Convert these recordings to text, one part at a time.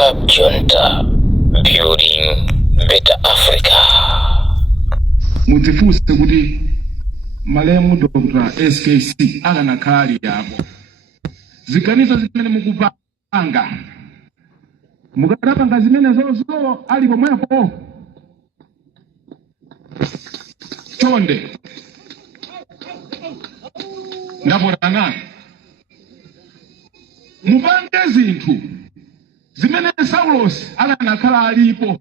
Club Junta, building better Africa. Mutifuse kuti malemu Dr. SKC akana kali yabo. Zikanizo zimene mukupanga. Mukapanga zimene zozo ali pomwepo. Chonde. Ndabona mupange zinthu zimene Saulos akanakhala alipo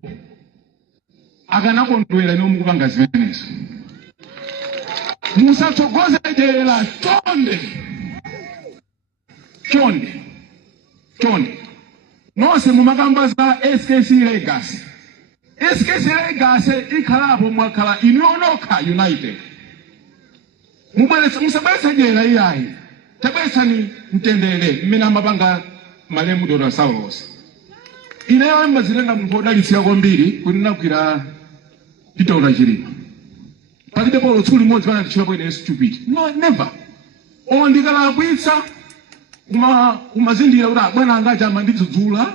akanakondwera ino mukupanga zimenezo. Musatsogozedera chonde nonse mumakamba za SKC Legacy. SKC Legacy ikhalapo mwakhala inonokha united. Musabwesa jera iyayi. Tabesa ni mtendere mmene amapanga malemu Dr. Saulos. Ineyo mazilenga mudalitsira kwambiri kuti nakwira Dr. Chilima. Palibe polo tsuli modzi pana ndichiwapo ine stupid. No, never. Ondikala kwitsa kumazindira kuti bwana angaja amandidzudzula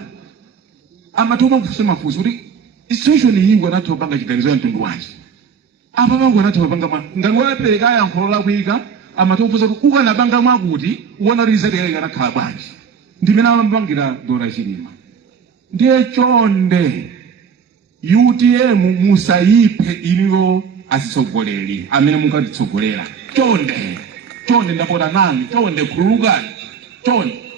amatoma kusema fuso kuti situation yingo anatopanga chiganizo ya mtundu wanji. Apa pangu anatopanga ngangwapereka yankhola lakwika amatofuza kuti ukanapanga mwakuti uona result yake kanakhala bwanji. Ndimene amapangira Dr. Chilima. Ndiye chonde UTM musayiphe iniyo asitsogoleri amene mukatitsogolera. Chonde ndapota nani, chonde khululukani, chonde.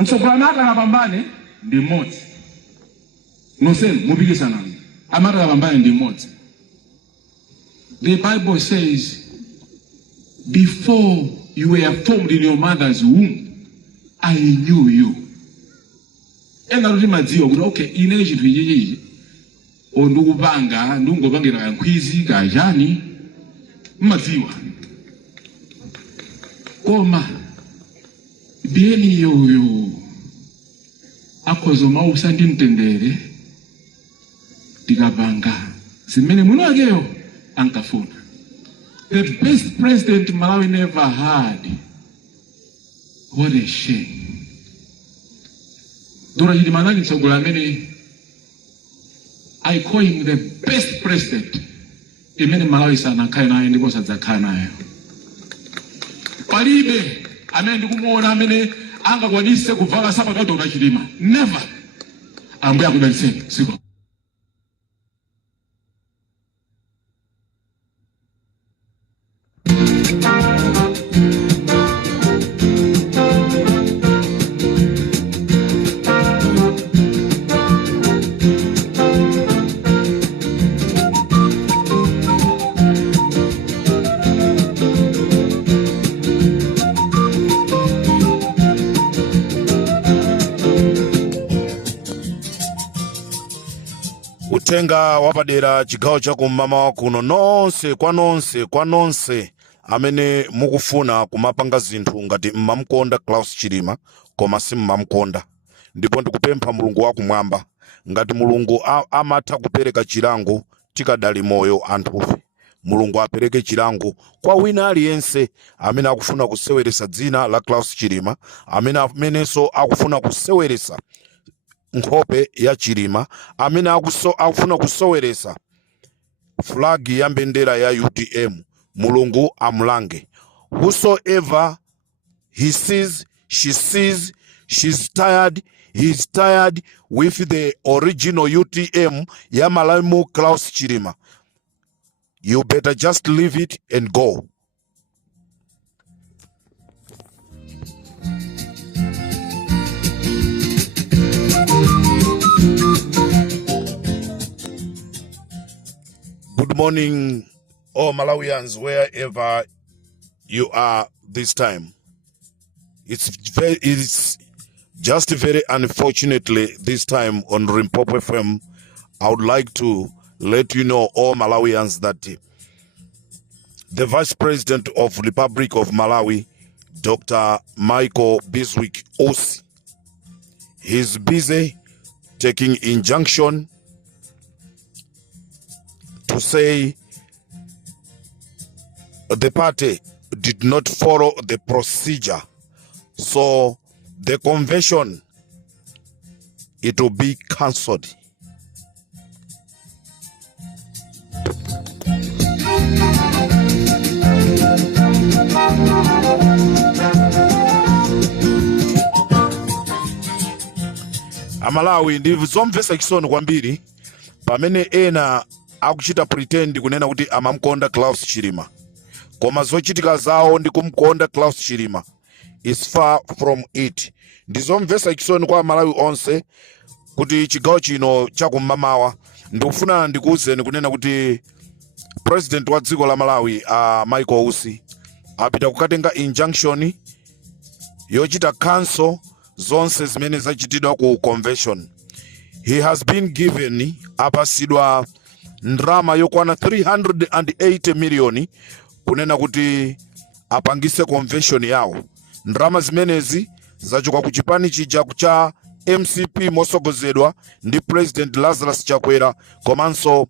Mtsogolana akanapambane ndi mmodzi. Nonsenu mupikisana. Amata apambane ndi mmodzi. The Bible says, before you were formed in your mother's womb, I knew you. Ena kuti madziwa kuti okay, ine chinthu ichi ondukupanga ndungopangira yankwizi kajani madziwa. Koma bieni yoyo akozoma usandi mtendere tikapanga zimene muno akeyo ankafuna. The best president Malawi never had. What a shame. Dr. Chilima anali mtsogoleri amene I call him the best president imene Malawi sanakhale naye ndipo sadzakhala naye. Palibe amene ndikumuona amene angakwanise kuvala sapato ya Dr. Chilima. Never. Ambuye akudalitseni. Siko. Tenga wapadera chigawo chakum'mawa kuno kwa nonse amene mukufuna kumapanga zinthu ngati mmamkonda Klaus Chilima koma si mmamkonda. Ndipo ndikupempha Mulungu wakumwamba ngati Mulungu amatha kupereka chilango tikadali moyo anthufe. Mulungu apereke chilango kwa wina aliyense amene akufuna kuseweresa dzina la Klaus Chilima, amenenso akufuna kuseweresa nkhope ya Chilima, amene akufuna kusoweresa flag ya mbendera ya UTM. Mulungu amulange. Whosoever he sees, she sees, she's tired, he's tired with the original UTM ya malemu Klaus Chilima, you better just leave it and go. Good morning, all Malawians, wherever you are this time. It's just very unfortunately this time on Limpopo FM, I would like to let you know, all Malawians, that the Vice President of Republic of Malawi, Dr. Michael Biswick Osi, he's busy taking injunction to say the party did not follow the procedure. So the convention, it will be cancelled. Amalawi ndizomvesa chisoni kwambiri pamene ena akuchita pretend kunena kuti amamkonda Klaus Chilima, koma zochitika zawo ndi kumkonda Klaus Chilima is far from it. Ndizomvesa chisoni kwa Amalawi onse kuti chigawo chino chakumamawa ndikufuna ndikuwuzeni kunena kuti president wa dziko la Malawi Michael Usi apita kukatenga injunction yochita cancel zonse zimene zachitidwa ku convention. He has been given apasidwa ndrama yokwana 380 million kunena kuti apangise convention yawo. Ndrama zimenezi zachoka ku chipani chija cha MCP mosogozedwa ndi President Lazarus Chakwera komanso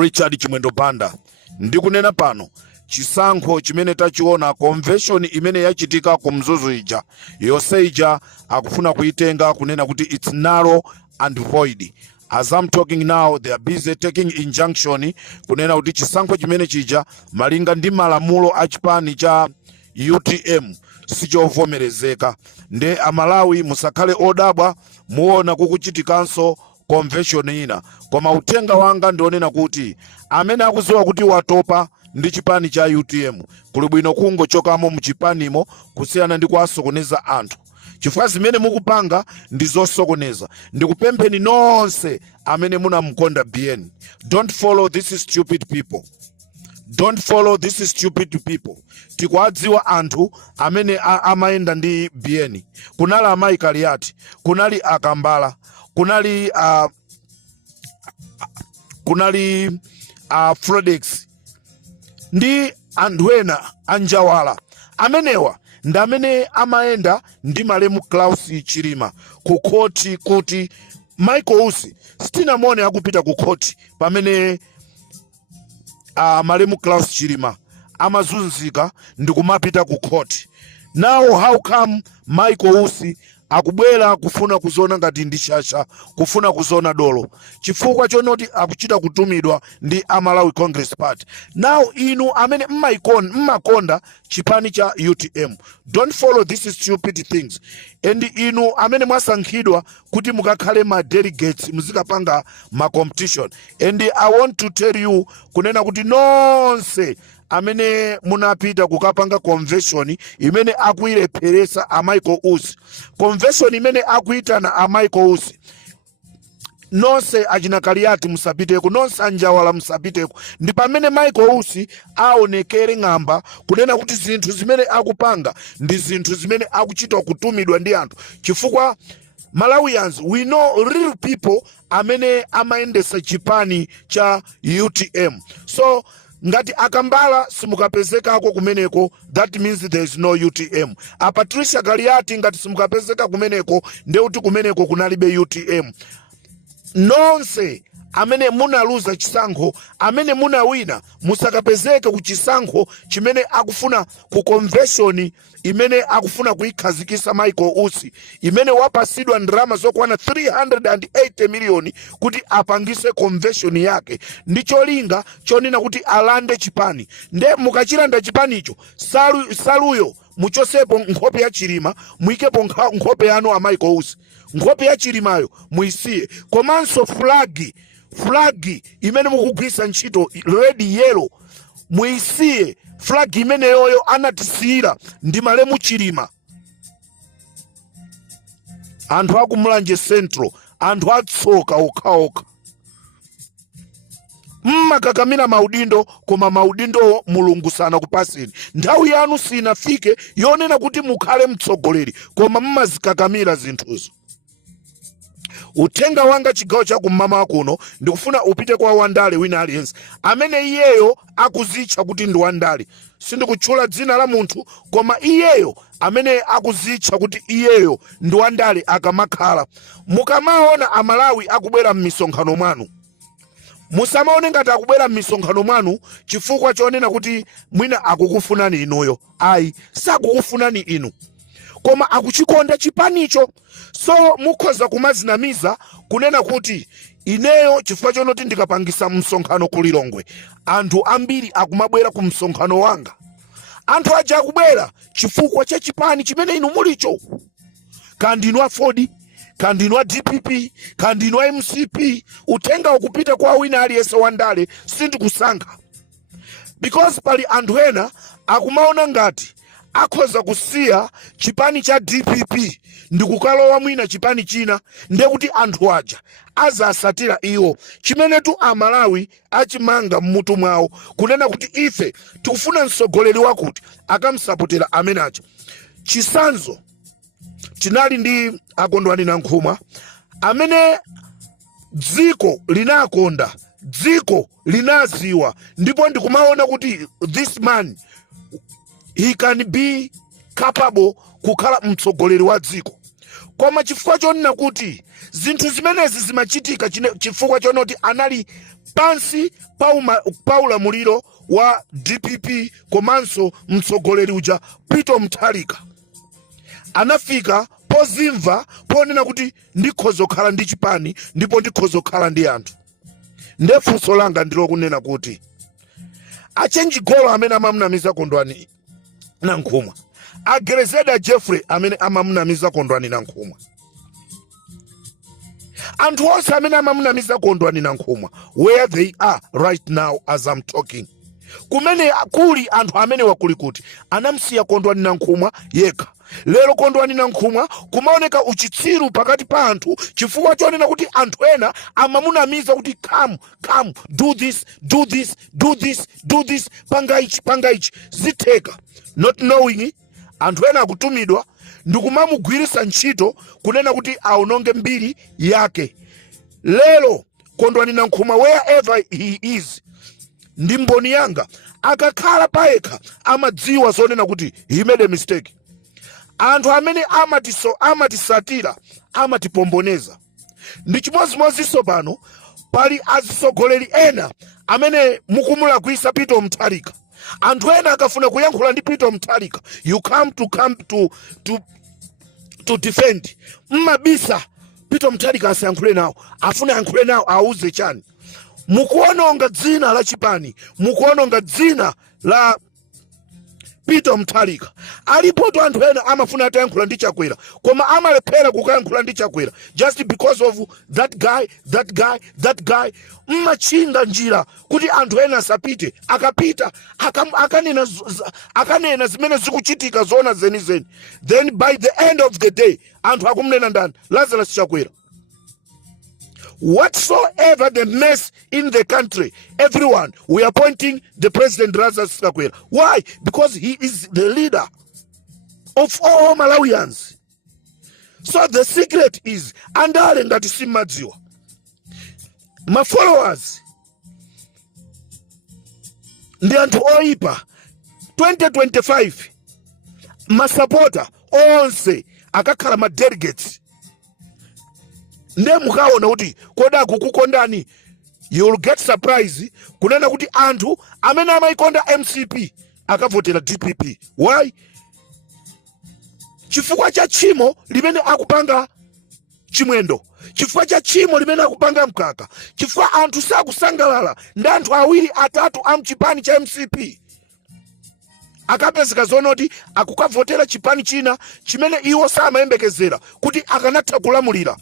Richard Chimwendo Banda. Ndi kunena pano chisankho chimene tachiona convention imene yachitika ku mzuzu ija yonse ija akufuna kuitenga kunena kuti it's narrow and void. As I'm talking now, they are busy taking injunction kunena kuti chisankho chimene chija malinga ndi malamulo a chipani cha UTM sichovomerezeka. Nde Amalawi musakhale odabwa muona kukuchitikanso convention ina, koma utenga wanga ndionena kuti amene akuziwa kuti watopa ndi chipani cha UTM kuli bwino kungochokamo mu chipanimo kusiyana ndi kuwasokoneza anthu. Chifukwa zimene mukupanga ndi zosokoneza. Ndikupempheni nonse amene munamkonda BN, don't follow these stupid people. Don't follow these stupid people. Tikwadziwa anthu amene amaenda ndi BN. Kunali Amai Kaliati, kunali Akambala, kunali Frodex ndi anthu ena anjawala. Amenewa ndi amene amaenda ndi malemu Klaus Chilima ku koti kuti Michael Usi sitinamone akupita ku koti pamene malemu Klaus Chilima amazunzika ndi kumapita ku koti. Now how come Michael Usi akubwera kufuna kuzona ngati ndi shasha, kufuna kuzona dolo? Chifukwa chonoti akuchita kutumidwa ndi Amalawi Congress Party. Now inu amene mmakonda chipani cha UTM, don't follow these stupid things. And inu amene mwasankhidwa kuti mukakhale ma delegates muzikapanga ma competition. And I want to tell you kunena kuti nonse amene munapita kukapanga convention imene akuilepheresa a Michael Usi, convention imene akuitana a Michael Usi, nonse achina Kaliati musapiteko, nonse anjawala musapiteko. Ndi pamene Michael Usi aonekere ng'amba kunena kuti zinthu zimene akupanga ndi zinthu zimene akuchitwa kutumidwa ndi anthu. Chifukwa Malawians, we know real people amene amaendesa chipani cha UTM. So ngati Akambala simukapezekako kumeneko, that means there is no UTM. A Patricia Kaliati ngati simukapezeka kumeneko, ndeuti kumeneko kunalibe UTM. Nonse amene munaluza chisankho, amene munawina, musakapezeke ku chisankho chimene akufuna ku convention imene akufuna kuikhazikisa Michael Usi, imene wapasidwa ndrama zokwana 380 million kuti apangise convention yake. Ndi cholinga chonena kuti alande chipani. Nde mukachilanda chipanicho, saluyo muchosepo nkhope ya Chilima, muikepo nkhope yanu a Michael Usi. Nkhope ya Chilimayo muisiye. Komanso flagi imene mukugwisa ntchito red yellow muisiye. Flagi imene yoyo anatisira ndi malemu Chilima. Anthu akumulanje Central, anthu atsoka okhaokha. Mmakakamira maudindo, koma maudindo mulungu sana kupasini. Nthawi yanu sinafike yonena kuti mukhale mtsogoleri, koma mmazikakamira zinthuzo. Utenga wanga chigawo cha kumama kuno ndikufuna upite kwa Wandale wina aliyense amene iyeyo akuzitcha kuti ndi Wandale. Sindikutchula dzina la munthu, koma iyeyo amene akuzitcha kuti iyeyo ndi Wandale akamakhala. Mukamaona Amalawi akubwera m'misonkhano mwanu, musamaone ngati akubwera m'misonkhano mwanu chifukwa chonena kuti mwina akukufunani inuyo. Ayi, sakukufunani inu. koma akuchikonda chipanicho. So mukhoza kumazinamiza kunena kuti ineyo chifukwa chonoti ndikapangisa msonkhano ku Lilongwe anthu ambiri akumabwera ku msonkhano wanga, anthu aja akubwera chifukwa cha chipani chimene inu mulicho, kandinu a Ford, kandinu a DPP, kandinu a MCP, utenga ukupita kwa wina aliyense wandale sindikusankha. Because pali anthu ena akumaona ngati akhoza kusiya chipani cha DPP ndikukalowa mwina chipani china, ndekuti anthu aja azasatira iwo chimene tu Amalawi achimanga mmutu mwawo kunena kuti ife tikufuna mtsogoleri wakuti akamsapotera amene aja. Chisanzo tinali ndi Akondwani Nankhumwa amene dziko linakonda, dziko linaziwa, ndipo ndikumaona kuti this man he can be capable kukhala mtsogoleri wa dziko. Koma chifukwa chonena kuti zinthu zimenezi zimachitika chifukwa chonoti anali pansi pa ulamuliro wa DPP komanso mtsogoleri uja Peter Mutharika, anafika pozimva ponena kuti ndikhoza kukhala ndi chipani ndipo ndikhoza kukhala ndi anthu. Ndefunso langa ndilo kunena kuti achenji golo amene amamunamiza Kondwani Nankhumwa, Agerezeda Jeffrey amene amamunamiza Kondwani Nankhumwa, anthu onse amene amamunamiza Kondwani Nankhumwa, where they are right now as I'm talking, kumene kuli anthu amene wakuli kuti anamsiya Kondwani Nankhumwa yekha. Lero Kondwani Nankhumwa kumaoneka uchitsiru pakati pa anthu chifukwa chonena kuti anthu ena amamunamiza kuti come do this, panga ichi zitheka, not knowing anthu ena akutumidwa ndikumamugwirisa ntchito kunena kuti aononge mbiri yake. Lero Kondwani Nankhumwa wherever he is, ndi mboni yanga akakhala payekha amadziwa zonena kuti he made a mistake. Anthu amene amatisatira amatipomboneza. Ndi chimozimozinso pano pali atsogoleri ena amene mukumulakwisa Peter Mutharika. Anthu ena akafuna kuyankhula ndi Peter Mutharika, you come to defend. Mmabisa Peter Mutharika asayankhule nawo, afuna yankhule nawo auze chani. Mukuononga dzina la chipani, mukuononga dzina la Peter Mutharika. Alipo anthu ena amafuna atayankhula ndi Chakwera koma amalephera kukayankhula ndi Chakwera just because of that guy. Mmachinga njira kuti anthu ena asapite, akapita akanena zimene zikuchitika zona zenizeni, then by the end of the day anthu akumnena ndani? Lazarus Chakwera. Whatsoever the mess in the country, everyone, we are pointing the President Lazarus Chakwera. Why? Because he is the leader of all Malawians. So the secret is andale ngati simadziwa. My followers ndi anthu oipa. 2025 masapota onse akakhala ma delegates. Nde mukaona kuti koda kukukondani, you will get surprise kunena kuti anthu amene amaikonda MCP akavotera DPP. Why? Chifukwa cha chimo limene akupanga Chimwendo, chifukwa cha chimo limene akupanga Mkaka, chifukwa anthu sakusangalala ndi anthu awiri atatu amchipani cha MCP akapezeka zonoti akukavotera chipani china chimene iwo samayembekezera kuti akanatha kulamulira.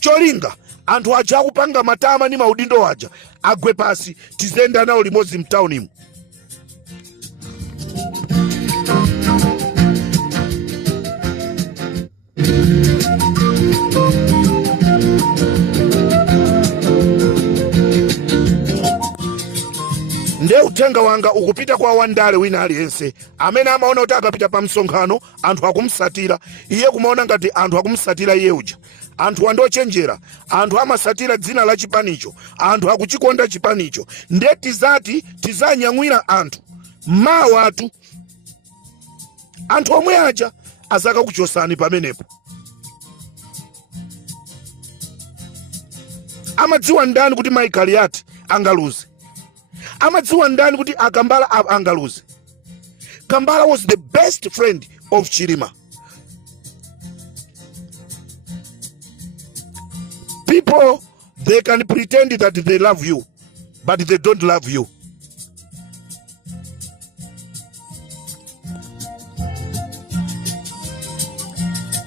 Cholinga anthu aja akupanga matama ni maudindo aja agwe pasi tizenda nawo limodzi mtaunimu. Nde utenga wanga ukupita kwa wandale wina aliyense amene amaona kuti akapita pa msonkhano anthu akumsatira iye, kumaona ngati anthu akumsatira iye uja. Anthu andochenjera, anthu amasatira dzina la chipanicho, anthu akuchikonda chipanicho. Nde tizati tizanyamwira anthu mawa atu, anthu omwe aja azaka kuchosani pamenepo. Amadziwa ndani kuti Michael Yati angaluze? Amadziwa ndani kuti Akambala angaluze? Kambala was the best friend of Chilima. people, they can pretend that they love you, but they don't love you.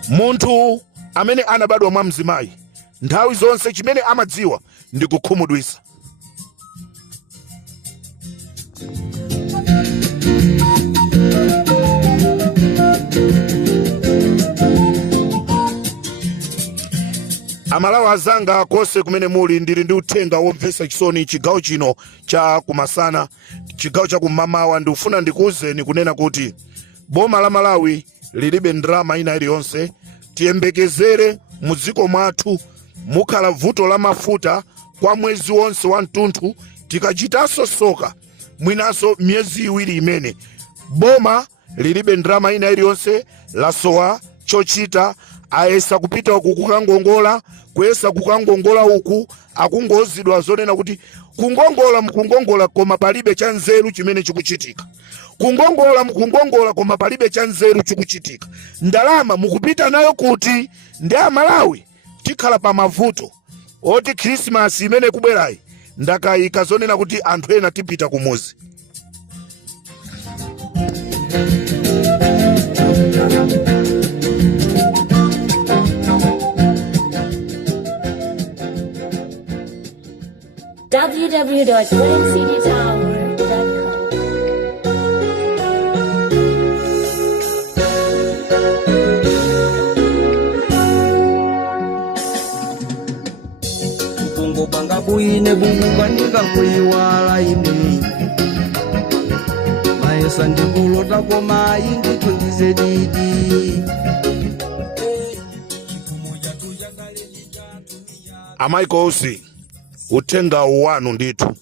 Muntu amene anabadwa mwa mzimayi nthawi zonse chimene amadziwa ndi kukhumudwitsa. Amalawi azanga konse kumene muli, ndili ndi uthenga womvetsa chisoni chigawo chino cha kumasana, chigawo cha kumamawa. Ndikufuna ndikuwuzeni kunena kuti boma la Malawi lilibe ndalama ina iliyonse. Tiyembekezere mu dziko mwathu mukhala vuto la mafuta kwa mwezi wonse wa mtunthu, tikachitanso soka mwinaso miyezi iwiri imene. Boma lilibe ndalama ina iliyonse, lasowa chochita. Ayesa kupita uku kukangongola, kuyesa kukangongola uku akungozidwa zonena kuti kungongola mkungongola koma palibe cha nzeru chimene chikuchitika. Kungongola mkungongola koma palibe cha nzeru chikuchitika. Ndalama mukupita nayo kuti? Ndi Amalawi tikhala pa mavuto oti Christmas imene kubwerayi ndakayika zonena kuti anthu ena tipita kumuzi. www.weddingcdtower.com. Bungo banga buine bungo bandika kuiwala ine maesa ndikulota koma ingi tundize didi. Amaiko usi utenga wanu nditu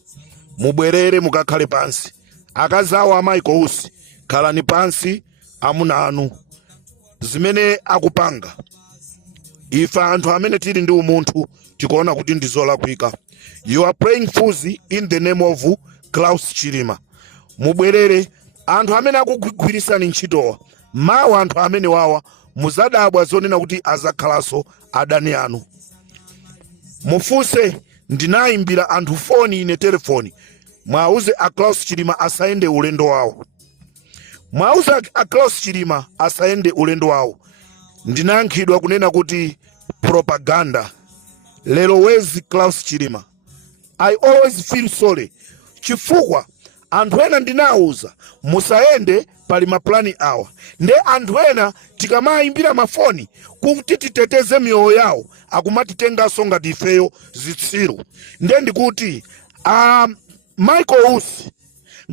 mubwerere mukakhale pansi. Akazawa amaiko usi khalani pansi, amuna anu zimene akupanga. Ife anthu amene tili ndi umunthu tikuona kuti ndizolakwika. You are praying fuzi in the name of Klaus Chilima. Mubwerere anthu amene akugwirisani ntchitowa. Mawa anthu amene wawa muzadabwa zonena kuti azakhalaso adani anu. Mufuse ndinayimbira anthu foni ine telefoni. Mwauze a Klaus Chilima asaende ulendo wawo. Mwauze a Klaus Chilima asaende ulendo wawo. Ndinayankhidwa kunena kuti propaganda. Lero wezi Klaus Chilima? I always feel sorry. Chifukwa anthu ena ndinauza musaende pali maplani awa. Nde anthu ena tikamayimbira mafoni kuti titeteze miyoyo yawo akumatitenganso ngati ifeyo zitsiru. Nde ndikuti Michael Usi,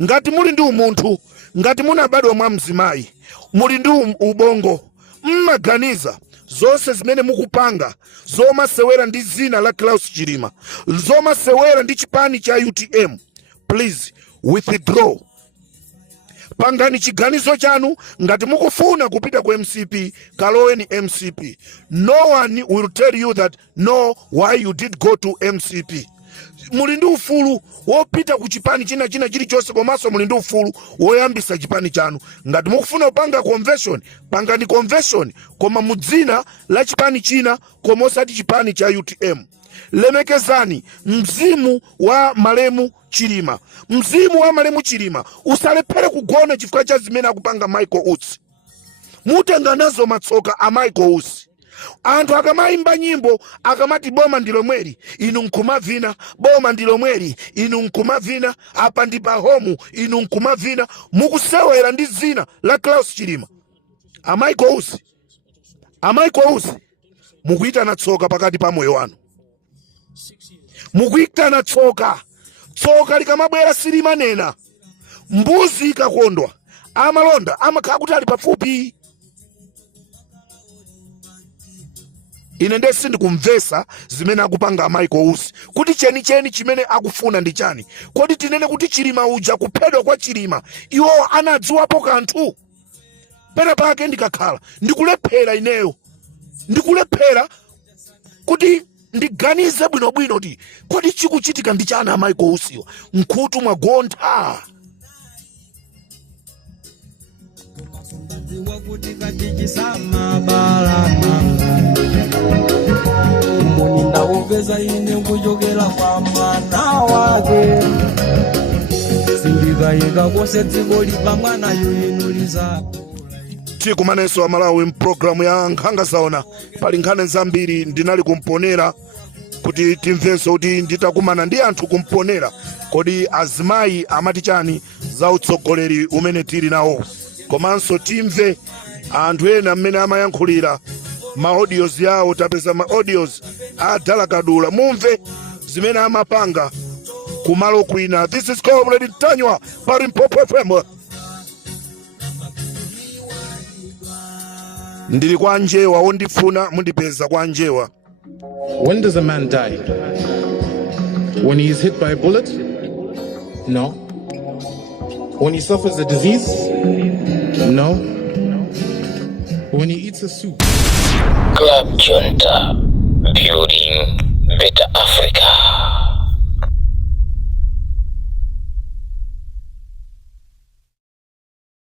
ngati muli ndi umunthu, ngati munabadwa mwa mzimayi, muli ndi ubongo, mmaganiza zonse zimene mukupanga zomasewera ndi zina la Klaus Chilima, zomasewera ndi chipani cha UTM, please withdraw. Pangani chiganizo chanu. Ngati mukufuna kupita ku MCP, kaloweni MCP. No one will tell you that no, why you did go to MCP. Muli ndi ufulu wopita ku chipani china chilichonse, komanso muli ndi ufulu woyambisa chipani chanu. Ngati mukufuna kupanga convention, pangani convention koma mudzina la chipani china, koma osati chipani cha UTM. Lemekezani mzimu wa Malemu Chilima. Mzimu wa Malemu Chilima usalephere kugona chifukwa cha zimene akupanga Michael Usi. Mutenga nazo matsoka a Michael Usi. Anthu akamayimba nyimbo akamati boma ndilo mweri inu nkumavina, boma ndilo mweri inu nkumavina, apa ndi pa homu inu nkumavina, mukusewera ndi zina la Klaus Chilima. A Michael Usi mukuitana tsoka pakati pa moyo wanu. Mukuitana tsoka likamabwera silimanena. Mbuzi ikakondwa amalonda amakhala kuti ali pafupi. Ine ndesi ndikumvesa zimene akupanga Michael Usi kuti cheni chimene akufuna ndi chani. Kodi tinene kuti Chilima uja kuphedwa kwa Chilima iwo anadziwapo kanthu? Pena pake ndikakhala ndikulephera ineyo, ndikulephera kuti ndiganize bwinobwino kuti kodi chikuchitika ndi chani a Michael Usiwa mkhutu mwagontha. Moni na ndalonjeza ine kuchokera kwa mwana wake sindikayika kose dziko lipa mwanayo inu liza tikumanenso amalawi mpulogalamu ya nkhanga zaona pali nkhani zambiri ndinali kumponera kuti timvenso kuti nditakumana ndi anthu kumponera kodi azimayi amati chani za utsogoleri umene tili nawo komanso timve anthu ena mmene amayankhulira maaudios yawo tapeza maaudios adalakadula mumve zimene amapanga kumalo kwina. This is Comrade Tanywa pa Limpopo FM. Ndili kwa Njewa ondifuna mundipeza kwa Njewa. When does a man die? When he is hit by a bullet? No. When he suffers a disease? No. When he eats a soup? Club Junta, building better Africa.